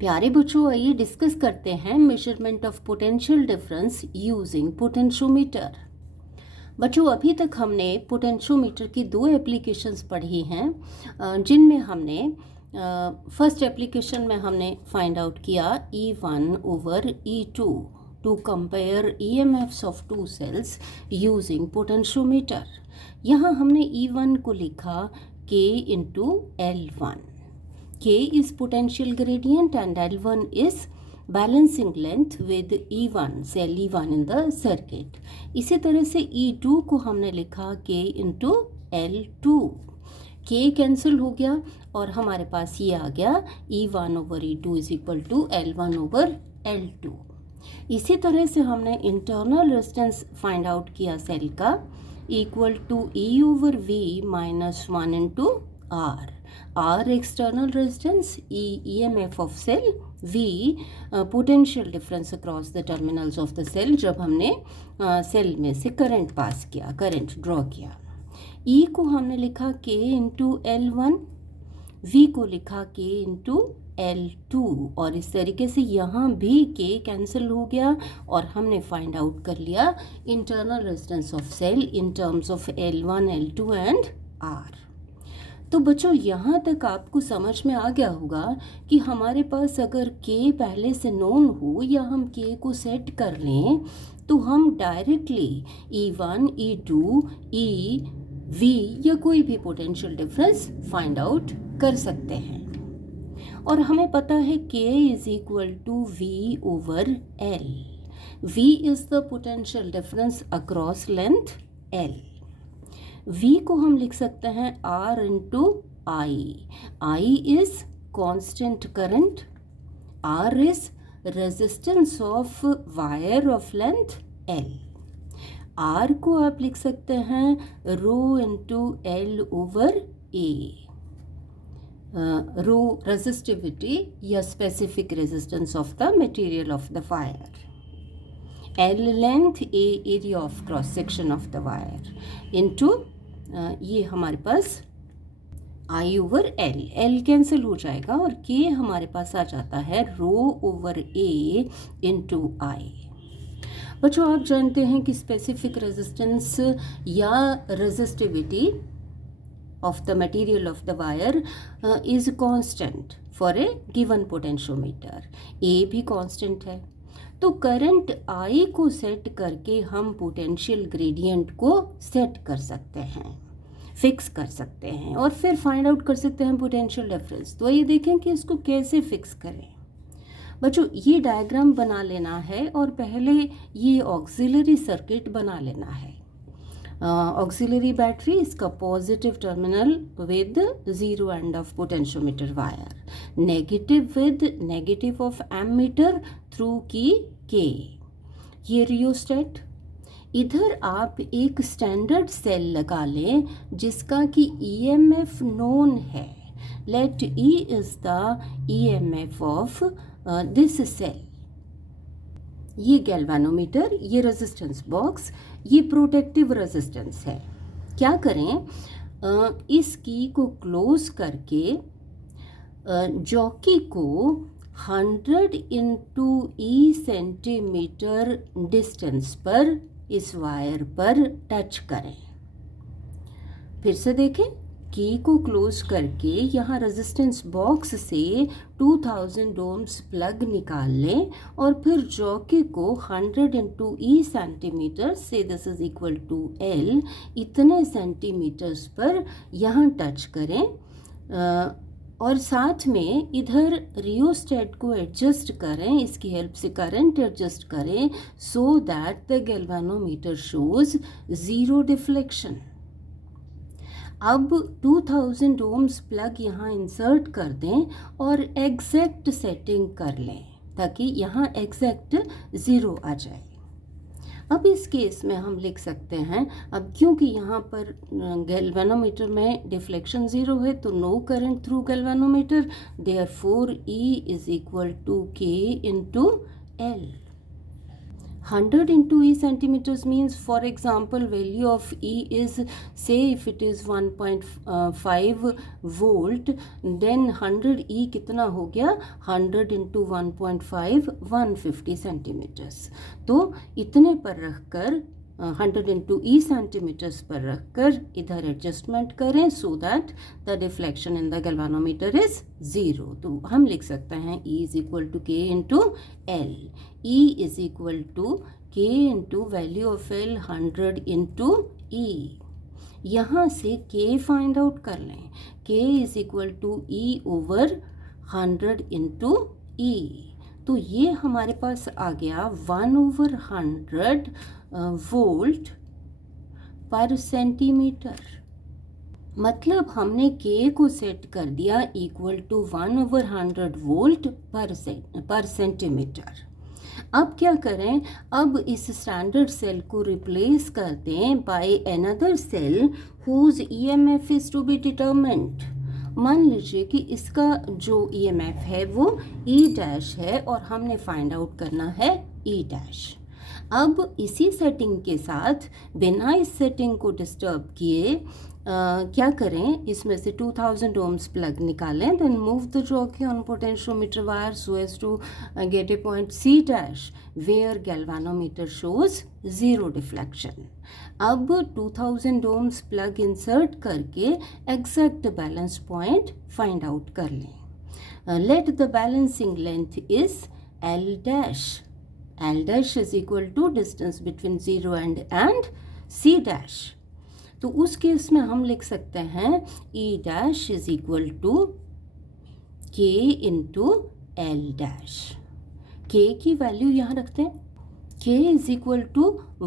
प्यारे बच्चों, आइए डिस्कस करते हैं measurement of potential difference using potentiometer. बच्चों, अभी तक हमने पोटेंशियोमीटर की दो एप्लीकेशंस पढ़ी हैं, जिनमें हमने फर्स्ट एप्लीकेशन में हमने फाइंड आउट किया E1 over E2 to compare EMFs of two cells using potentiometer. यहाँ हमने E1 को लिखा K into L1. K is potential gradient and L1 is balancing length with E1, cell E1 in the circuit. इसी तरह से E2 को हमने लिखा K into L2. K cancel हो गया और हमारे पास ये आ गया E1 over E2 is equal to L1 over L2. इसी तरह से हमने इंटरनल रेजिस्टेंस फाइंड आउट किया सेल का, equal to E over V minus 1 into R. R external resistance, E EMF of cell, V potential difference across the terminals of the cell जब हमने cell में से करंट पास किया, current draw किया। E को हमने लिखा K इंटू L1, V को लिखा K इंटू L2 और इस तरीके से यहाँ भी K कैंसिल हो गया और हमने फाइंड आउट कर लिया internal resistance of cell in terms of L1, L2 and R। तो बच्चों, यहाँ तक आपको समझ में आ गया होगा कि हमारे पास अगर K पहले से नोन हो या हम K को सेट कर लें तो हम directly E1, E2, E, V या कोई भी पोटेंशियल डिफरेंस फाइंड आउट कर सकते हैं। और हमें पता है K is equal to V over L. V is the potential difference across length L. V को हम लिख सकते हैं R into I. I is constant current, R is resistance of wire of length L. R को आप लिख सकते हैं rho into L over A. Rho resistivity या specific resistance of the material of the wire, L length, A area of cross section of the wire into ये हमारे पास I over L. L cancel हो जाएगा और K हमारे पास आ जाता है रो over A into I. बच्चों, आप जानते हैं कि स्पेसिफिक रेजिस्टेंस या resistivity of the material of the wire is constant for a given potentiometer. A भी constant है, तो करंट I को सेट करके हम पोटेंशियल ग्रेडियंट को सेट कर सकते हैं, फिक्स कर सकते हैं और फिर फाइंड आउट कर सकते हैं पोटेंशियल डिफरेंस। तो ये देखें कि इसको कैसे फिक्स करें। बच्चों, ये डायग्राम बना लेना है और पहले ये ऑक्सिलरी सर्किट बना लेना है। ऑक्सिलरी बैटरी, इसका positive terminal with zero end of potentiometer wire, negative with negative of ammeter through key K। ये रियोस्टेट, इधर आप एक स्टैंडर्ड सेल लगा लें जिसका कि EMF नोन है। Let E is the EMF of this cell. ये गैल्वेनोमीटर, ये रेजिस्टेंस बॉक्स, ये प्रोटेक्टिव रेजिस्टेंस है। क्या करें, इस की को क्लोज करके जॉकी को 100 इंटू E सेंटीमीटर डिस्टेंस पर इस वायर पर टच करें। फिर से देखें, की को क्लोज करके यहाँ रेजिस्टेंस बॉक्स से 2000 ओम्स प्लग निकाल लें और फिर जॉकी को 100 इंटू E सेंटीमीटर से this is equal to L इतने सेंटीमीटर्स पर यहाँ टच करें और साथ में इधर रियोस्टेट को एडजस्ट करें, इसकी हेल्प से करंट एडजस्ट करें so that the galvanometer shows zero deflection. अब 2000 ओम्स प्लग यहाँ इंसर्ट कर दें और एग्जैक्ट सेटिंग कर लें ताकि यहाँ एग्जैक्ट ज़ीरो आ जाए। अब इस केस में हम लिख सकते हैं, अब क्योंकि यहाँ पर गैल्वेनोमीटर में डिफ्लेक्शन ज़ीरो है तो no current through galvanometer, therefore E is equal to K into L। 100 into E centimeters means, for example, value of E is, say if it is 1.5 volt, then 100 E कितना हो गया, 100 into 1.5 150 centimetres. तो इतने पर रखकर 100 into E centimetres पर रखकर इधर एडजस्टमेंट करें so that the deflection in the galvanometer is 0। तो हम लिख सकते हैं E is equal to K into L। E is equal to K into value of L 100 into E। यहाँ से K फाइंड आउट कर लें। K is equal to E over 100 into E। तो ये हमारे पास आ गया 1/100 वोल्ट पर सेंटीमीटर। मतलब हमने K को सेट कर दिया इक्वल टू 1/100 वोल्ट पर सेंटीमीटर। अब क्या करें, अब इस स्टैंडर्ड सेल को रिप्लेस कर दें by another cell whose EMF is to be determined. मान लीजिए कि इसका जो EMF है वो E' है और हमने फाइंड आउट करना है E'। अब इसी सेटिंग के साथ बिना इस सेटिंग को डिस्टर्ब किए क्या करें, इसमें से 2000 ohms प्लग निकालें, then move the jockey on potentiometer wire so as to get a point C' where galvanometer shows 0 deflection. अब 2000 ohms प्लग इंसर्ट करके exact balance point find out कर लें। Let the balancing length is L'। L' is equal to distance between 0 and C'। तो उस case में हम लिख सकते हैं E' is equal to K into L'। K की वैल्यू यहाँ रखते हैं, K is equal to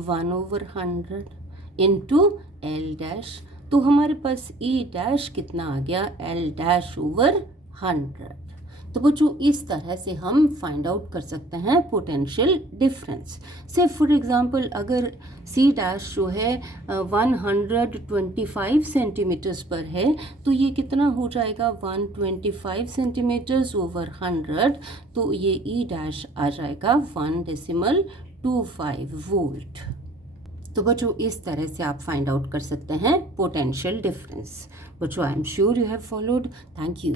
1/100 into L'। तो हमारे पास E' कितना आ गया, L'/100। तो बच्चों इस तरह से हम फाइंड आउट कर सकते हैं पोटेंशियल डिफरेंस। से फॉर एग्जांपल अगर C' जो है 125 सेंटीमीटर्स पर है तो ये कितना हो जाएगा, 125 सेंटीमीटर्स ओवर 100, तो ये E' आ जाएगा 1.25 वोल्ट। तो बच्चों इस तरह से आप फाइंड आउट कर सकते हैं पोटेंशियल डिफरेंस। बच्चों I am sure you have followed. Thank you.